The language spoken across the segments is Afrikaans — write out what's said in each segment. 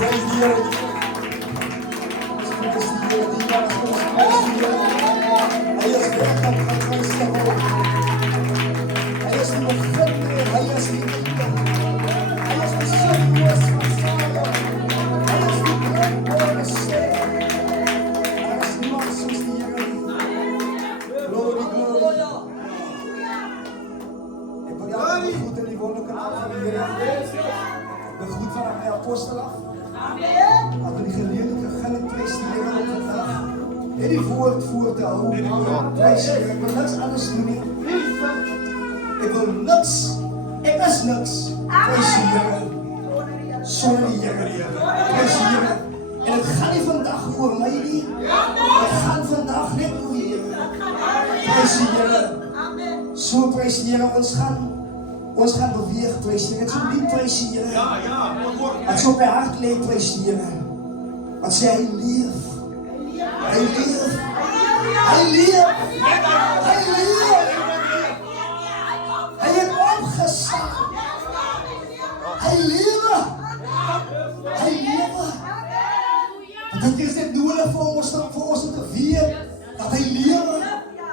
Praise the Lord. Praise the Lord. Hij is werkelijk van zijn hoofd. Hij is de begin weer. Hij is de einde. Hij is de zonneus van Vader. Hij is de blijkbare ster. Er is niemand zoals die Heer. Glory, glory. Ik wil jou begroeten in die wonderlijke naam van de Heer. Begroet vanaf mijn apostel af. Dat we die geleerde gegunning presteren op vandaag. En die woord voert te houden. Prijs je, ik wil niks anders doen nie. Ik wil niks. Ik is niks. Prijs je, Heer. Zonder die Heer. Prijs je, Heer. En het gaat niet vandaag oor my nie. Het gaat vandaag net oor Heer. Prijs je, Heer. So prijs je, Heer. Ons gaan beweeg, prijs je, Heer. Het is so lief, prijs je, Heer. Het is op my hart leeg, prijs je, Heer. Wat sê hy leef. Hy leef. Hy leef. Hy leef. Hy het opgestaan. Hy lewe. Hy lewe. Dit is net nodig vir ons om te weet dat hy lewe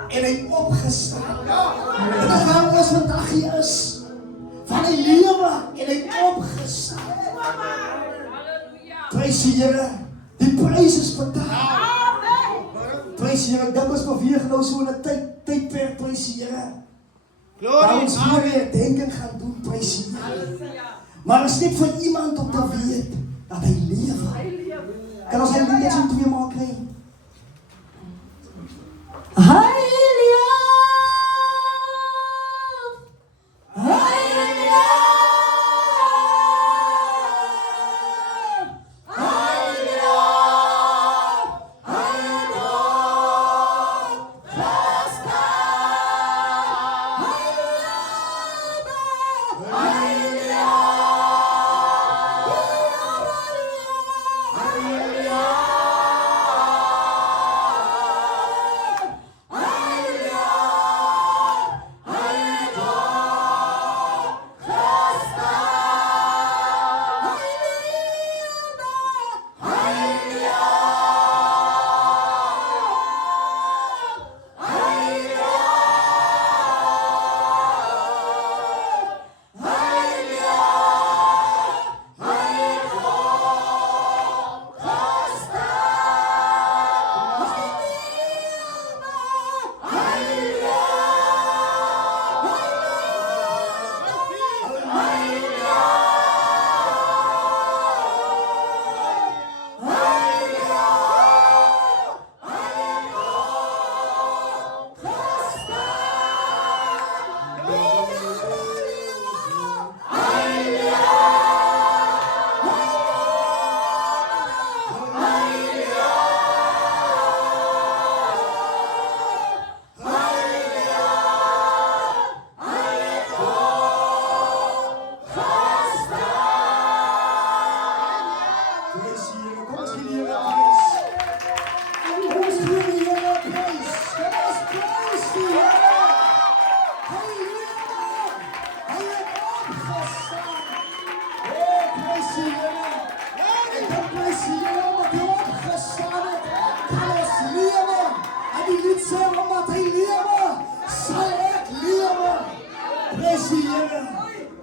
en hy opgestaan. En dan gaan ons vandag hier is van hy lewe en hy opgestaan. Prys die Here. Die prys is betaal. Prys die Here, dit is beweeg nou so in 'n tydperk, prys die Here. Waar ons weer denken gaan doen, prys die Here. Maar is net vir iemand om te weet dat hy lewe. Kan ons hy net so 2 maal kry? Hy lewe. Hy lewe.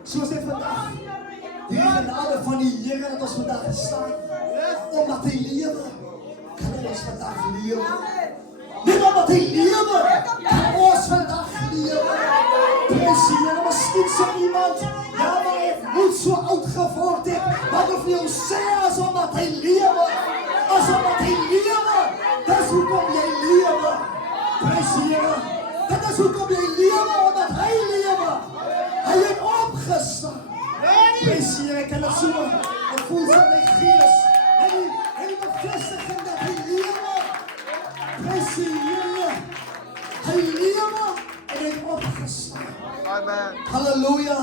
Soos dit vandag, die genade van die Here dat ons vandag staan, omdat hy lewe, kan ons vandag lewe. Net omdat hy lewe, kan ons vandag lewe. Prys die Here, miskien sê iemand, ja maar hy moet so oud geword het, wat of nie ons sê as omdat hy lewe, as omdat hy lewe, dis hoekom jy lewe. Prys die Here, dit is hoekom jy lewe, omdat hy lewe. Hy het opgestaan. Prys die Here, ek kan het so, ek voel van my gees, en die bevestiging dat hy lewe. Prys die Here, hy lewe en hy het opgestaan. Amen. Halleluja.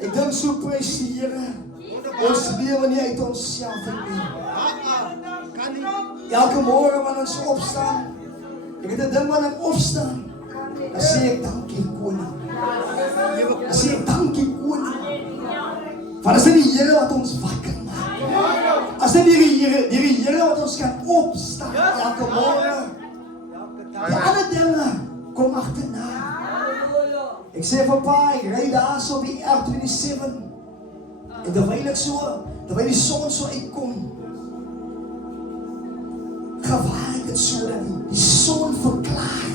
Ek dink so, prys die Here, ons lewe nie uit ons self nie. Elke morgen wanneer ons opstaan, ek het 'n ding wanneer ek opstaan, dan sê ek dankie koning. Dan sê ek dankie koning. Want is dit die Here wat ons wakker maak. As dit die Here wat ons kan opstaan elke môre. Die ander dinge kom agterna. Ek sê vir pa, ek ry daar so op die R27 en terwyl die son so uitkom, gewaar ek het so dat die son verklaar.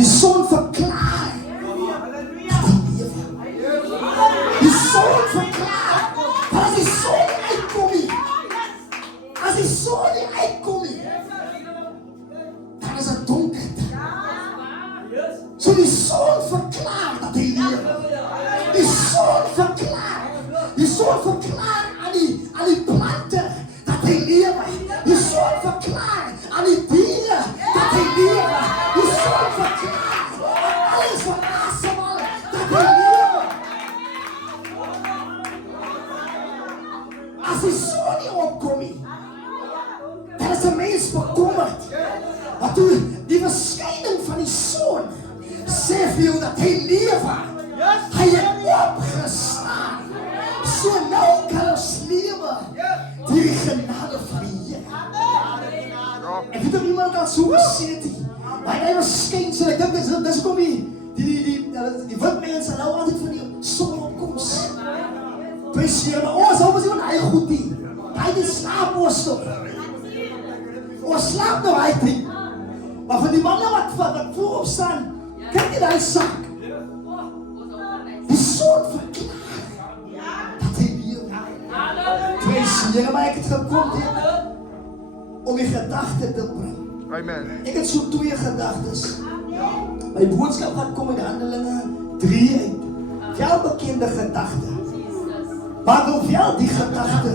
Die son verklaar. Die son verklaar. As die son uitkom nie. As die son nie uitkom nie. Dan is het donkerte. So die son verklaar dat hy lewe. Die son verklaar. Die son verklaar aan die plante dat hy lewe. Die son verklaar aan die diere dat hy lewe. Die son verklaar alles wat asemhaal dat hy lewe. As die son nie opkom nie, dan is 'n mens bekommerd. Maar toe die verskyning van die son sê vir jou dat hy lewe. Hy het opgestaan. So nou kan ons lewe deur die genade van die Here. Ek weet nie iemand kan so gesê het. Maar hy verskyn, so ek dink dis kom die wit mense nou altyd van die sonopkoms. Presies, maar ons hou mos nie van hy goed nie. Hy het slaap ons toch. Ons slaap nou uit nie. Maar van die manne wat voorop staan, kyk jy die sak. Die son verklaar dat hy lewe. Presies, maar ek het gekom om die gedagte te bring. Amen. Ek het so 2 gedagtes. My boodskap gaan kom in Handelinge 3 uit. Jou bekende gedagte. Maar wil wel die gedagte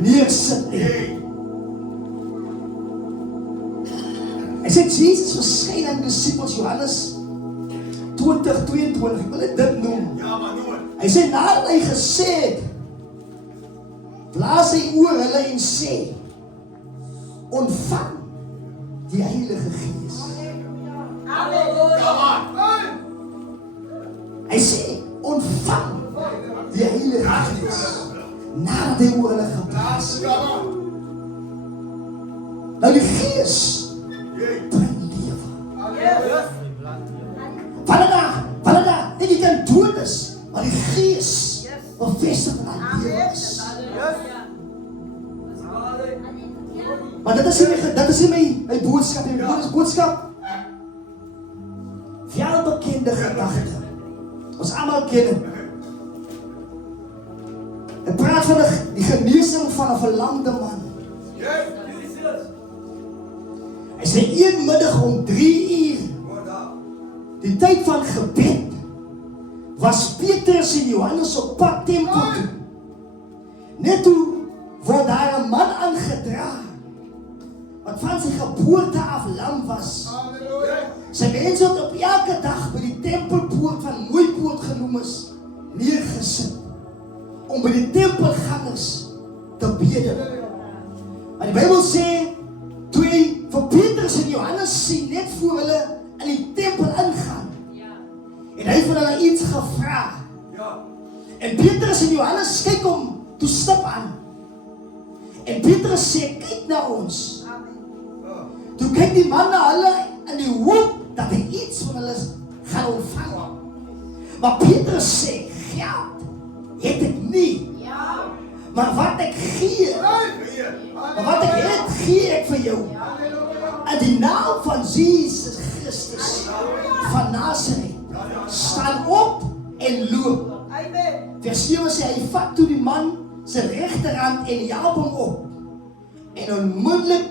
neersit. Hy sê Jesus verskyn aan die disippels Johannes 20:22. Ek wil dit noem. Hy sê nadat hy gesê het, blaas hy oor hulle en sê, ontvang die Heilige Gees. Hy sê, ontvang die Heilige Gees. Nadat hy oor hulle geblaas. Nou die Gees bring lewe. Wanneer daar nie kan dood is, maar die Gees bevestig dat hy lewe is. Maar dit is nie my boodskap. My boodskap, welbekende gedagte. Ons almal ken dit. Ek praat van die genesing van 'n verlamde man. Hy sê een middag om 3 uur, die tyd van gebed, was Petrus en Johannes op pad tempel toe. Net toe word daar 'n man aangedra wat van sy geboorte af lam was. Sy mense het op elke dag by die tempelpoort van Mooipoort genoem is, neergesit om by die tempelgangers te bedel. Maar die Bybel sê, toe hy vir Petrus en Johannes sien net voor hulle in die tempel ingaan, en hy van hulle iets gevra. En Petrus en Johannes kyk hom toe stap aan. En Petrus sê, kyk na ons. Toe kyk die man na hulle in die hoop dat hy iets van hulle gaan ontvang. Maar Petrus sê, geld het ek nie. Maar wat ek gee, gee ek vir jou. In die naam van Jesus Christus van Nazareth, staan op en loop. Vers 7 sê, hy vat toe die man sy regterhand en help hom op. En onmiddellik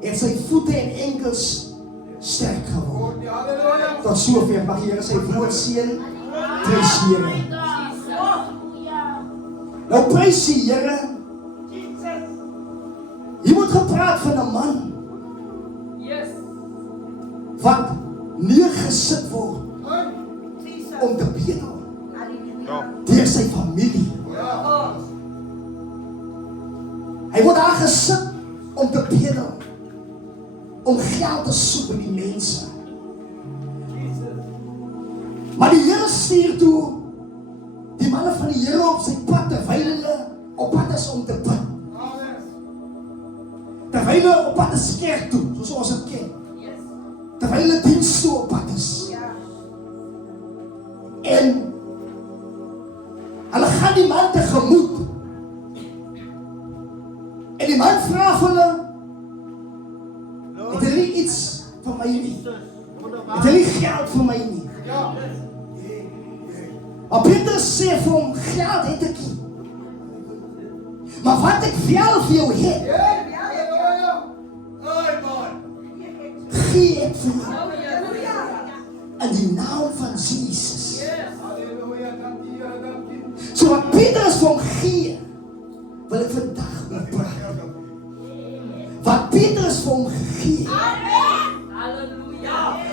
het sy voete en enkels sterk geword. Tot sover mag die Here sy woord seën. Prys die Here. Nou prys die Here. Hier moet gepraat van 'n man wat neergesit word om te bedel deur sy familie. Hy word daar gesit om te bedel, om geld te soek by die mense. Maar die Here stuur toe die manne van die Here op sy pad terwyl hulle op pad is om te bid. Terwyl hulle op pad is kerk toe, soos ons het ken. Terwyl hulle diens toe op pad is. En hulle gaan die man tegemoet. En die man vra vir hulle, het hulle iets vir my nie? Het hulle geld vir my nie? Maar Petrus sê vir hom, geld het ek nie. Maar wat ek wel vir jou het, gee ek vir jou. In die naam van Jesus. So wat Petrus vir hom gee, wil ek vandag oor praat. Wat Petrus vir hom gegee.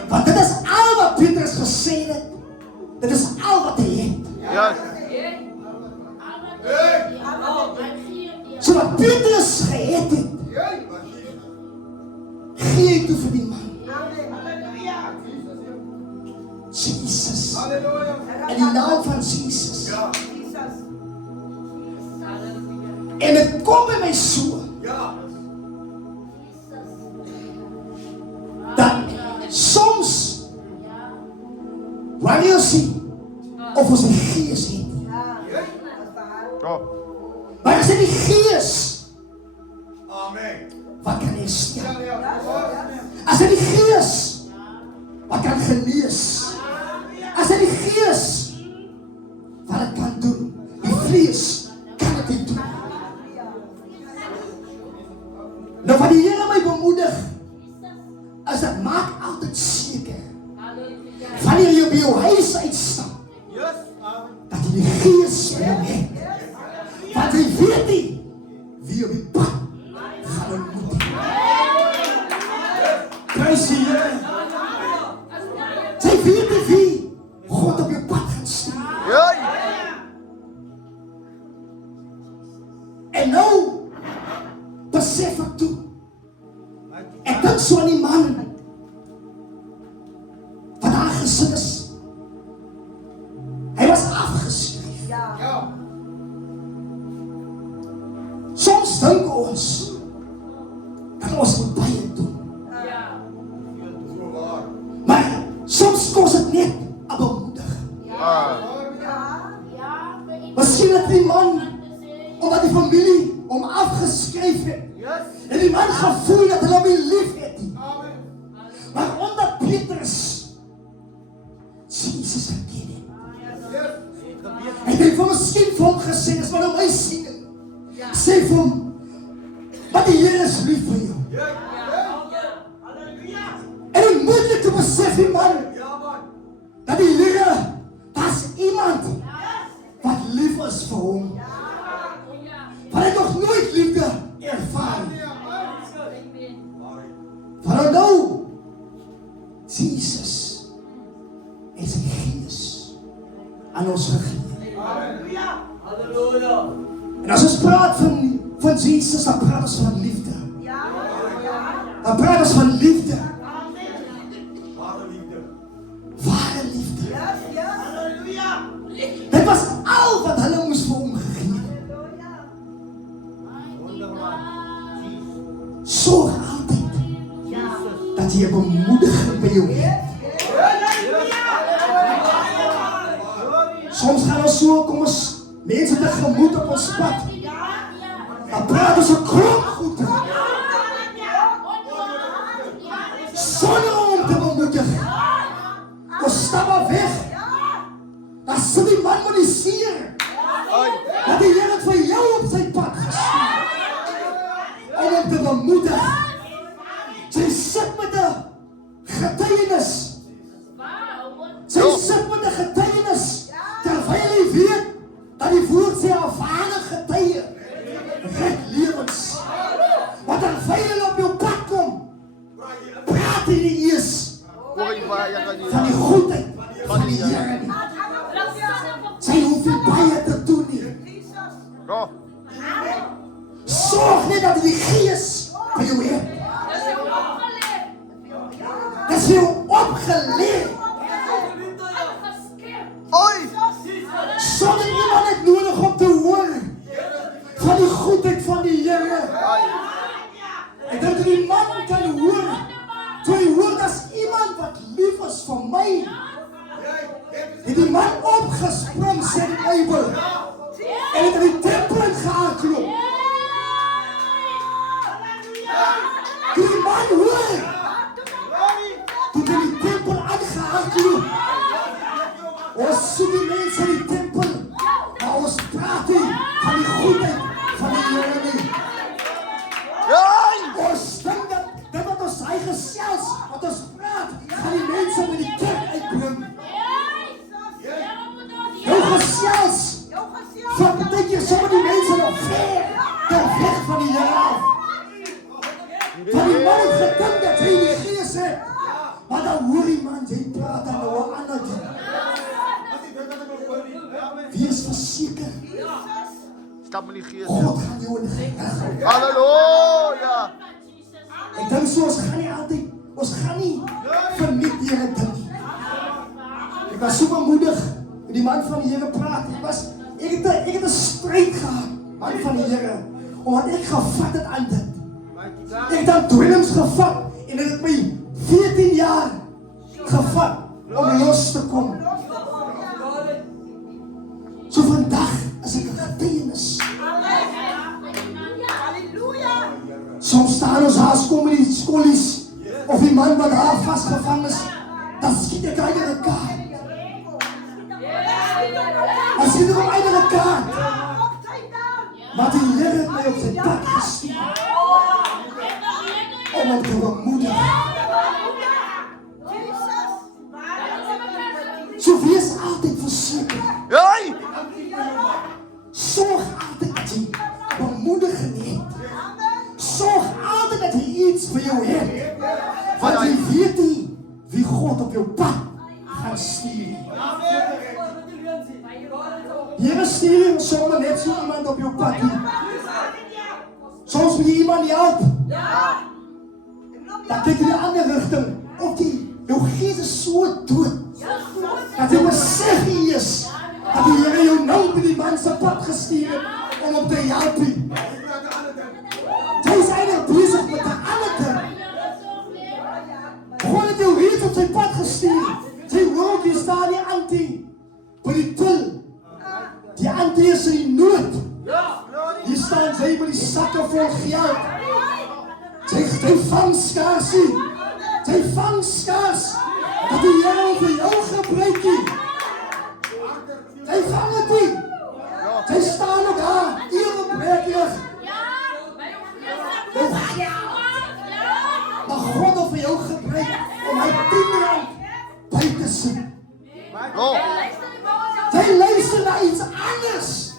Want dit is al wat Petrus gesê het. Dit is al wat hy het. So wat Petrus gehet het, gee hy toe vir die man. Jesus. In die naam van Jesus. En het kom by my so, dat soms, wanneer jy sien, of ons die gees het, maar as jy die gees, wat kan herstel? As jy die gees, wat kan genees? As jy die gees, wat het kan doen? Die vlees, kan het nie doen. Nou wat die Here my bemoedig, is dat maak altyd seker, wanneer jy by jou huis uitstap, dat jy die gees by jou het. Want jy weet nie, wie op die pad gaan ontmoet. Prys die Here. Jy weet nie wie God op jou pad gaan stuur. En nou, besef ek toe, ek dink so aan die man, wat daar gesit is. Hy was afgeskryf. Soms dink ons, dat ons moet baie doen. Maar soms kos het net 'n bemoediging. Miskien het die man, omdat die familie hom afgeskryf het, en die man gevoel dat hulle hom nie lief het nie. Maar omdat Petrus Jesus herken het, en hy het miskien vir hom gesê, dis maar nou my siening, sê vir hom, maar die Here is lief vir jou. En onmiddellik te besef die man, dat die Here, daar's iemand wat lief is vir hom. Want hy nog nooit liefde ervaar. Want nou, Jesus en sy gees aan ons gegee. En as ons praat van Jesus, dan praat ons van liefde. Dan praat ons van liefde. Ware liefde. Dit was al wat hulle moes vir hom gegee. Sorg altyd dat jy 'n bemoediging by jou het. Soms gaan ons so, kom ons mense tegemoet op ons pad. Dan praat ons 'n klomp goed. Sonder om te bemoedig. Ons stap maar weg. Dan sit die man met die sier. Dat die Here het vir jou op sy pad gestuur. Om hem te bemoedig. Sy sit met 'n getuienis. Sy sit met 'n getuienis. Terwyl hy weet dat die woord sê ervare getuie red lewens. Want terwyl hy op jou pad kom, praat hy nie eers van die goedheid van die Here nie. Sy hoef nie baie te doen nie. Sorg net dat die Gees by jou het. Dat is jou opgeleid. Sonder iemand het nodig om te hoor van goedheid van die Here. En dat die man kan hoor, toe hy hoor, dat is iemand wat lief is vir my. Het die man opgespring, sê die Bybel, en het in die tempel ingehardloop. Toe die man hoor, toe het in die tempel aangehardloop. Ons soek die mense in die tempel, maar ons praat nie van die goedheid van die Here nie. Ons dink dat wat ons hy gesels, wat ons praat, gaan die mense in die kerk uitbring. Jou gesels, van betek jy sommer die mense nog ver weg van die Here af. Van die man het gedink dat hy die Gees het, maar dan hoor die man, jy praat aan nou een ander ding. Wees verseker. Stap met die Gees. God gaan jou in die reg. Halleluja. Ek dink so, ons gaan nie altyd, ons gaan nie verniet die Here dink. Ek was so bemoedig, met die man van die Here praat. Ek het 'n stryd gehad, man van die Here, omdat ek gevat het aan dit. Ek het aan dwelms gevat, en het my 14 jaar gevat, om los te kom. So vandag is ek 'n getuienis. Soms staan ons haas kom in die skolies, of die man wat daar vastgevang is, dan skiet ek uit die kaart. Dan skiet ek uit die kaart. Maar die Here het my op sy pad gestuur, om hem te bemoedigen. So wees altyd verseker. Sorg altyd dat jy bemoediging het. Sorg altyd dat jy iets vir jou het. Want jy weet nie wie God op jou pad gaan stuur. Here stuur nie sommer net so iemand op jou pad nie. Soms moet jy iemand help. Dan kyk jy die ander rigting. Of jou gees is so dood, dat jy besef nie is dat die Here jou nou by die man se pad gestuur het om op te help. Jy is eintlik besig met 'n ander ding. God het jou reeds op sy pad gestuur. Jy hoor ook, hier staan die auntie by die til. Die auntie is in nood. Hier staan sy met die sakke vol geld. Sy vang skaars nie. Sy vang skaars. Dat die Here vir jou gebruik nie. Sy vang het nie. Sy staan ook daar, eeuwig. Maar God wil vir jou gebruik om hy 10 rand by te sit. Sy luister na iets anders.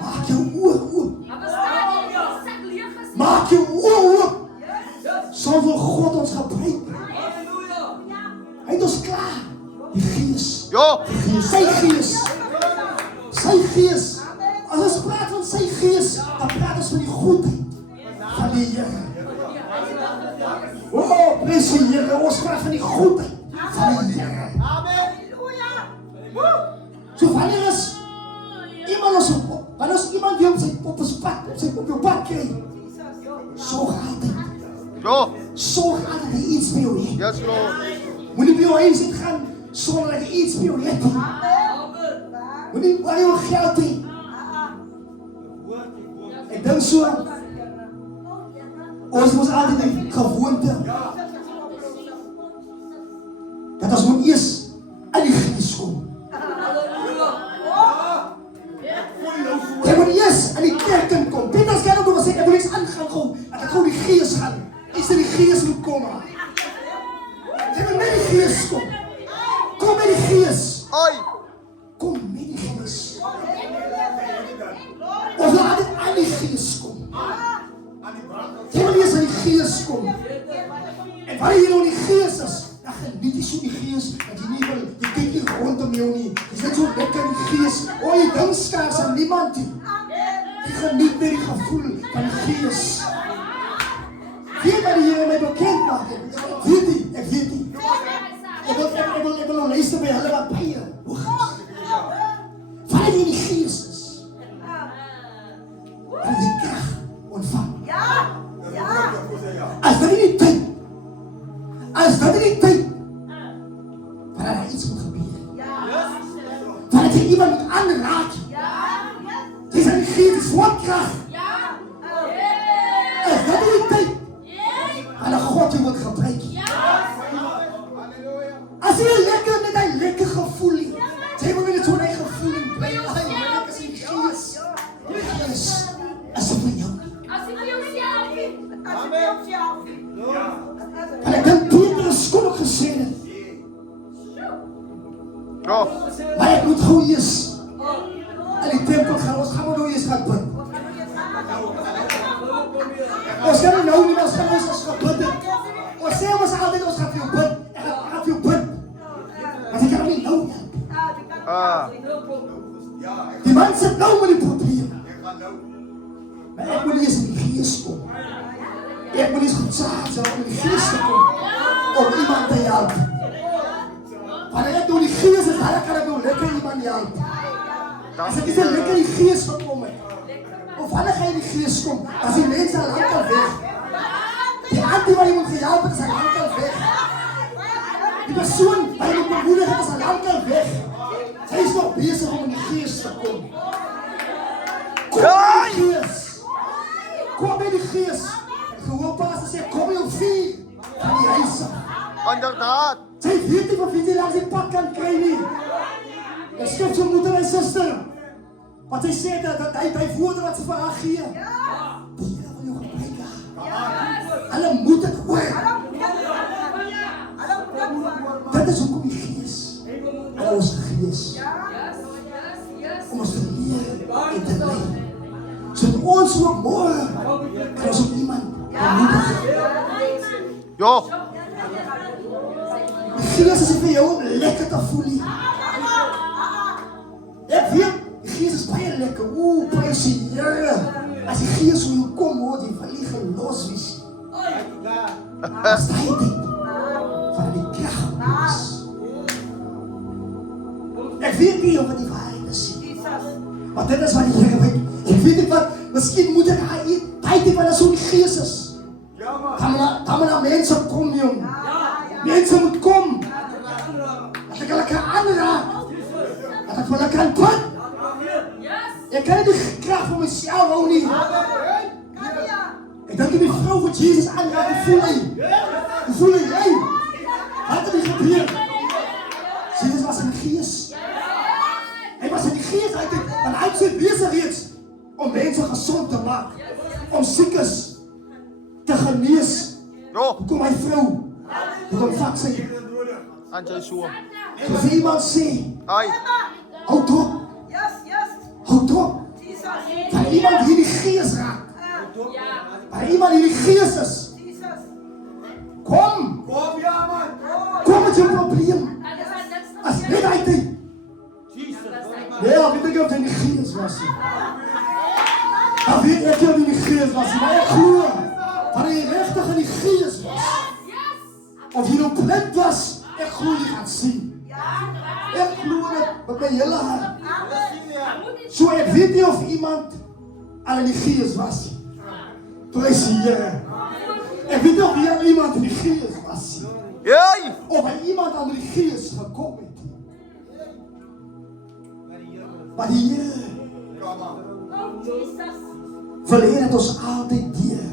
Maak jou oor oop. Maak jou oor oop. So wil God ons gebruik. Hy het ons klaar. Die Gees. Die Gees. Sy Gees. Sy Gees. As ons praat van sy Gees, dan praat ons van die goedheid van die Here. Prys die Here. Ons praat van die goedheid van die Here. So wanneer is iemand die op jou pad kry, sorg altyd. Sorg altyd dat jy iets by jou het. Yes, Lord. Moenie by jou huis gaan sonder dat jy iets by jou het. Moenie waar jou geld het. Ek dink so, ons moet altyd die gewoonte, dat ons moet eers aan die Gees kom. Jy moet eers aan die kerk kom. Petrus kan ook nog sê, ek moet eens aangaan gauw, dat ek gauw die Gees gaan. Eens dat die Gees moet kom. Jy moet met die Gees kom. Kom met die Gees. Kom met die Gees. Ons wil altijd aan die Gees kom. Jy moet eers aan die Gees kom. En waar jy nou in die Gees is, dan geniet jy so die Gees, dat jy nie wil, jy kyk nie rondom jou nie. Jy sit so lekker in die Gees. Jy dink skaars aan niemand nie. Jy geniet met die gevoel van die Gees. Weet wat die Here my bekend maak. Weet nie, ek weet nie. Ek wil nou luister by hulle wat baie. Waar jy in die Gees is. Gees is swamkrag. En dat is die tyd. En God jou wil gebruik. As jy lekker met hy lekker gevoel het. Jy wil net so hy gevoel en bly. Hy lekker is die Gees. Gees is op jou. En ek dink Petrus kon ook gesê het. Maar ek moet gou eers in die tempel gaan. Ons gaan nou eers gaan bid. Ons gaan nou nie, ons gaan bid. Ons sê ons altyd ons gaan vir jou bid. Ek gaan vir jou bid. Maar ek kan nie nou help. Die man sit nou met die probleem. Maar ek moet eers in die Gees kom. Ek moet eers goed saad om in die Gees te kom. Om iemand te help. Wanneer ek door die Gees is, dan kan ek nou lekker iemand help. As ek is lekker die Gees gekom het. Of wanneer jy in die Gees kom, as die mense al lang weg. Die auntie wat jy moet gehelp het, is al lang weg. Die persoon wat jy moet bemoedig het, is al lang weg. Sy is nog bezig om in die Gees te kom. Kom in die Gees. Kom in die Gees. En gewoon pastor sê, kom jou vuur van die huis af. Inderdaad. Sy weet nie of jy langs die pad kan kry nie. Ek skryf so moeder en sister. Wat sy sê dat hy woorde wat sy vir haar gee. Die Here wil jou gebruik. Hulle moet dit hoor. Dit is hoekom die Gees. Ons Gees. Om ons te leer en te lei. Sodat ons ook môre kan ons ook iemand bemoedig. Ja. Die Gees is vir jou om lekker te voel nie. Ek weet, die Gees is baie lekker. Prys die Here. As die Gees oor jou kom, word jy van die gelos wees. As hy dit van die krag is. Ek weet nie of die waarheid is. Maar dit is wat die Here weet. Ek weet nie wat, miskien moet ek haar eet. Tyd wat as so die Gees is. Kan maar na mense kom, jong. Mense moet kom. Dat ek hulle kan aanraak. Dat ek hulle kan bid. Ek kan nie die krag van myself hou nie. Ek dink die vrou wat Jesus aanraak, hoe voel hy? Hoe voel hy? Wat het die gebeur? Jesus was in die Gees. Hy was in die Gees, en hy het sy besig reeds om mense gezond te maak. Om siekes te genees. Hoekom my vrou? Hoekom vat sy? En sy so. As iemand sê, houd op. Houd op. Waar iemand hier die Gees raak. Waar iemand hier die Gees is. Kom. Kom met jou probleem. As net uit die. Ja, weet ek of jy in die Gees was. Dan weet ek of jy in die Gees was. Maar ek glo, waar jy rechtig in die Gees was. Of jy nou blind was, ek glo jy gaan sien. Ek glo dit met my hele hart. So ek weet nie of iemand al in die Gees was. Prys die Here. Ek weet nie of iemand in die Gees was. Of hy iemand aan die Gees gekom het. Maar die Here wil hê dat ons altyd deur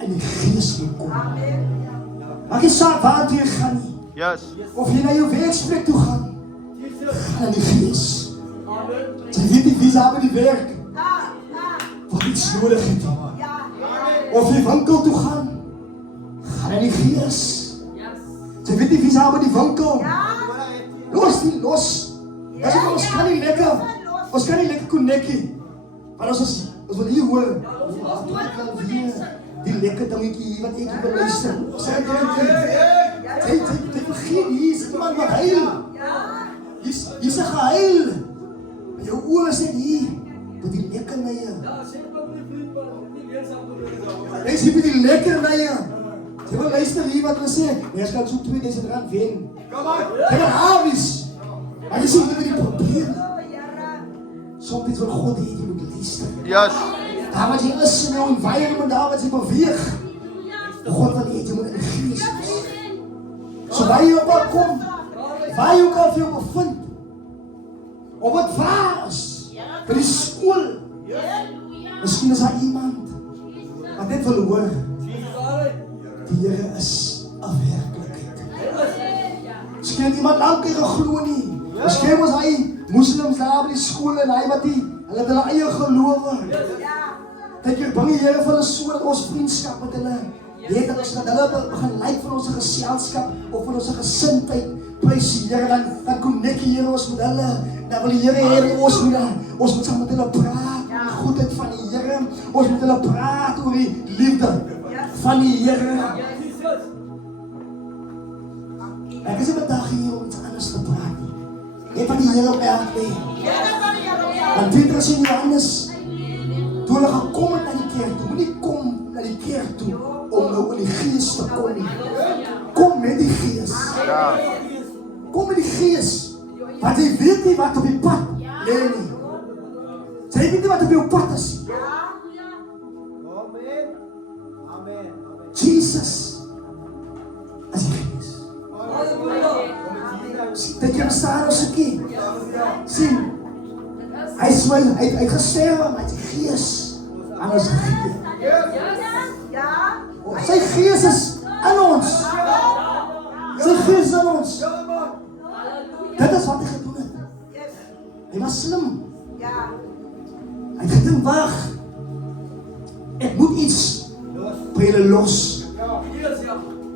in die Gees moet kom. Maak nie saak waar jy gaan nie. Of jy na jou werksplek toe gaan. Gaan in die Gees. Jy weet nie wie saam met die werk wat iets nodig het. Of jy winkel toe gaan. Gaan in die Gees. Jy weet nie wie saam met die winkel. Los nie, los. Ons kan nie lekker connectie. Maar ons wil hier hoor. Die lekker dingetjie hier wat ek hier beluister. Sê jy vergeet, hier is iemand wat huil. Hier is 'n gehuil. Jou oor is net hier. Met die lekker nye. Jy sê met die lekker nye. Jy wil luister hier wat hulle sê. Jy kan so R2000 wen. Jy kan hawies. Maar jy sê met die probleem. Soms wil God hê jy moet luister. Daar wat jy is in jou environment, daar wat jy beweeg. God wil hê jy moet in die Gees wees. So waar jy op pad kom, waar jy ook al vir jou bevind, of wat waar is, by die skool, Miskien is daar iemand wat net wil hoor, die Here is 'n werklikheid. Miskien het iemand lank nie geglo nie. Miskien was hy moslims daar by die skole en hy wat die, hulle het hulle eie gelowe. Dat jy bang die Here vir hulle so dat ons vriendskap met hulle weet dat ons dat hulle begin lyk van ons geselskap of van ons gesindheid. Prys die Here, dan connect die Here ons met hulle. Dan wil die Here hê ons moet saam met hulle praat oor die goedheid van die Here. Ons moet hulle praat oor die liefde van die Here. Ek is vandag hier om iets anders te praat. Net van die Here op my hart lê. Want Petrus en Johannes, toe hulle gekom het na die kerk toe, moenie kom na die kerk toe om nou in die Gees te kom nie. Kom met die Gees. Ja. Kom met die Gees. Want jy weet nie wat op die pad lê nie. Jy weet nie wat op jou pad is. Jesus is die Gees. Dat jy bestaan as 'n kind. Sien, hy swel, hy gesterwe, maar die Gees aan ons gegee. Sy Gees is in ons. Sy Gees is in ons. Dit is wat hy gedoen het. Hy was slim. Hy het gedink, wag. Ek moet iets by hulle los.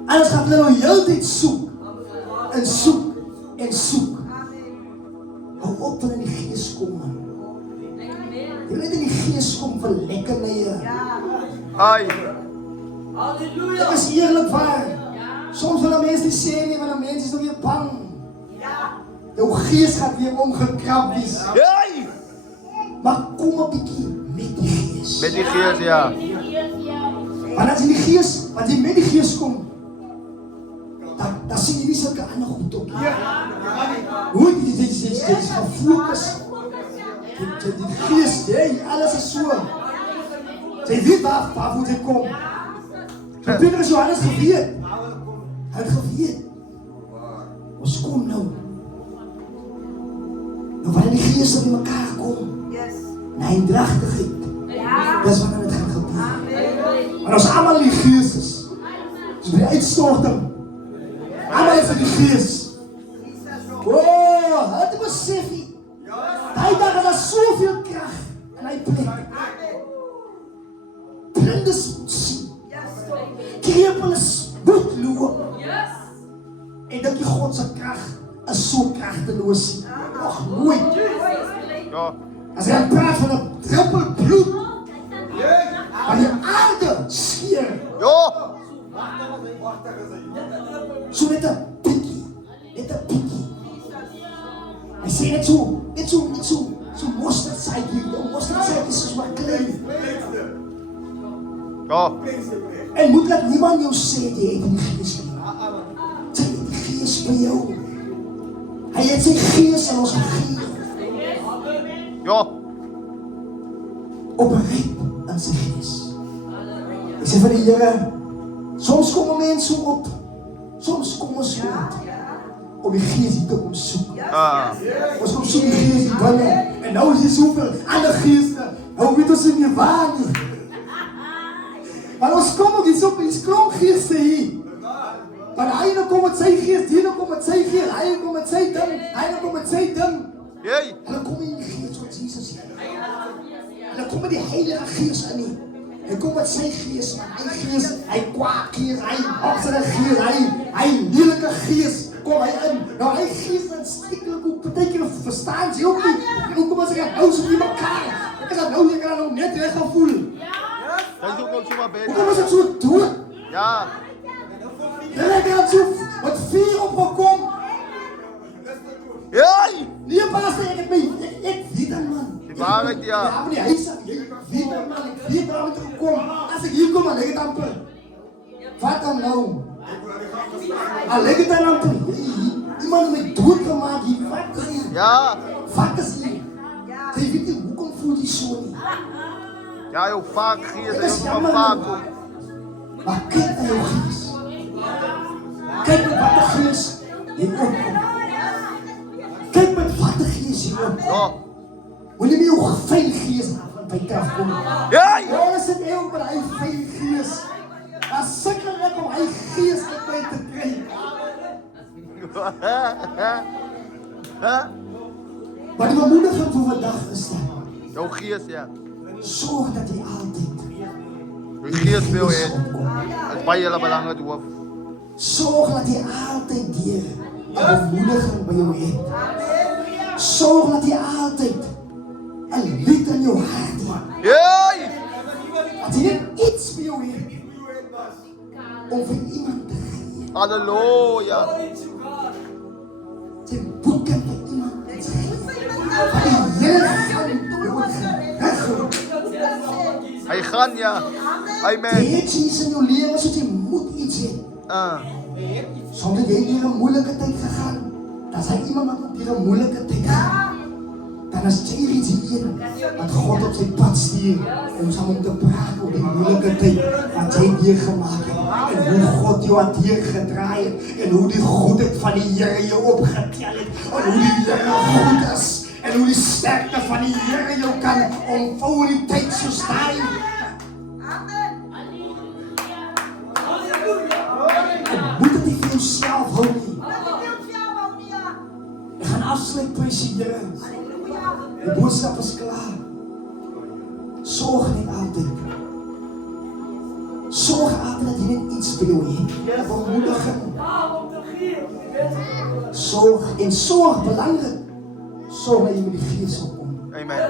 Anders gaan hulle nou heeltyd soek. En soek. En soek. Hou op van in die Gees kom, man. Jy weet in die Gees kom vir lekkernye. Ai. Dit is eerlik waar. Soms wil 'n mens nie sê nie, want 'n mens is nog weer bang. Jou Gees gaat weer omgekrap wees. Hey! Maar kom 'n bietjie met die Gees. Met die Gees, ja. Want as jy die Gees, want jy met die Gees kom, dan sien jy nie sulke ander goed op. Hoe jy is gefokus. Die Gees, alles is so. Jy weet waar moet jy kom. Petrus Johannes geweet. Hy het geweet. Ons kom nou. Nou wanneer die Gees op mekaar kom. Na eendrachtigheid. Dis wanneer het gaan gebeur. Maar ons allemaal in die Gees is. Dus by die uitstorting. Allemaal is in die Gees. Oh, het besef nie. Hy dag het soveel krag in hy plek. Blindes moet sien. Krepeles moet loop. En dat die God se krag is so kragteloos nie. Nog nooit. Ja. As hy praat van 'n druppel bloed. Van die aarde skeer. Ja. So net 'n bietjie. Net 'n bietjie. Hy sê net so mosterdsaadjie. Mosterdsaadjie is so maar klein. Ja. En moet dat niemand jou sê jy het die Gees nie. Sy het die Gees by jou. Hy het sy Gees aan ons gegee. Ja. Oprecht in sy Gees. Ek sê vir die Here, soms kom mense op. Soms kom ons op. Om die Gees hier te kom soek. Ons kom soek die Gees hier binne. En nou is hier soveel ander geeste. Nou weet ons nie waar nie. Maar ons kom ook iets op, iets klomp geeste hier. Maar hy nou kom met sy geest, hier nou kom met sy geest, hy kom met sy ding, hy nou kom met sy ding. Hey. Hulle kom in die geest van Jesus hier. Hulle kom met die Heilige Gees in nie. Hy kom met sy geest, maar hy geest, hy kwaad geest, hy opsere geest, hy lelike geest, kom hy in. Nou hy geest en stikkelik ook, betekent verstaan jy ook nie. En hoe kom as ek nou so die mekaar? Ek is dat nou, jy kan nou net weg gaan voel. Dan zoek ons maar Hoe kom as ek so dood? Ja. Ek het so wat vuur opgekom. Hey. Nee, pastor, ek weet dan man. Die waarheid, ja. Ja, maar die huis, ek weet dan man, ek weet waar het gekom. As ek hier kom, dan leg het amper. Wat dan nou? Al leg het dan amper. Iemand het my doodgemaak hier, wat is hier? Ja. Wat is hier? Jy weet nie, hoekom voel jy so nie? Ja, jou vaak gees, jou maar vaak op. Maar kyk na jou gees. Kyk met wat die gees jy opkom. Kyk met wat die gees jy opkom. Ja. Wil jy nie jou vuil gees buite afkom. Hey! Ons het eeuw met hy Heilige Gees. Dan sukkel ek om hy Gees uit my te kry. Maar die bemoediging van vandag is dat. Jouw geest, ja. Zorg dat jy altyd Jouw geest wil je. Dat is bij jullie belangrijk, hoor. Zorg dat jy altyd deur 'n bemoediging by jou het. Zorg dat jy altyd 'n lied in jou hart het. Hey! Dat jy net iets vir jou het om vir iemand te gee. Halleluja. Jy boeke vir iemand te gee. Want die Here gaan jou regkom. Hij gaat, ja. Jy Amen. het iets in jou lewe sodat jy moet iets hê. Soms het jy deur 'n moeilike tyd gegaan. Dan is hy iemand wat ook deur 'n moeilike tyd gaan. Dan is jy iets hier wat God op sy pad stuur om saam te praat oor die moeilike tyd wat jy deur gemaak het. En hoe God jou hanteer gedraai het. En hoe die goedheid van die Here jou opgetel het. En hoe die Here goed is. En hoe die sterkte van die Here jou kan omvou in die tyd soos daai. Moet dit nie vir jouself hou nie. Ek gaan afsluit, prys die Here. Die boodskap is klaar. Sorg net altyd. Sorg altyd dat jy net iets vir jou het. 'n bemoediging. Sorg belangrik. Sorg dat jy met die Gees opkom. Amen.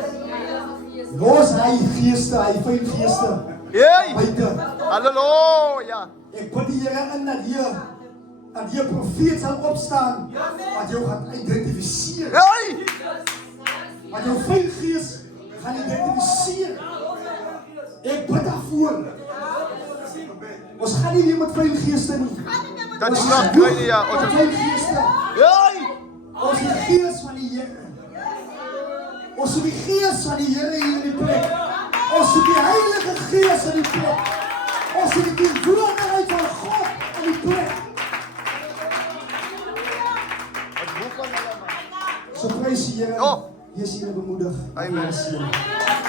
Los hy geeste, hy vyf geeste. Hey! Buite. Halleluja. Ek bid die Here in dat jy 'n profeet sal opstaan wat jou gaan identifiseer. Hey! Wat jou vyf gees gaan identifiseer. Ek bid daarvoor. Ons gaan nie weer met vyf geeste nie. Dat is nog tweede, ja. Ons vyf geeste. Hey! Ons die gees van die Here. Ons het die gees van die Here hier in die plek. Ons het die Heilige Gees in die plek. Ons het die woordigheid van God in die plek. So prys die Here. Ja. Wees hier bemoedig. Amen. Wees hier.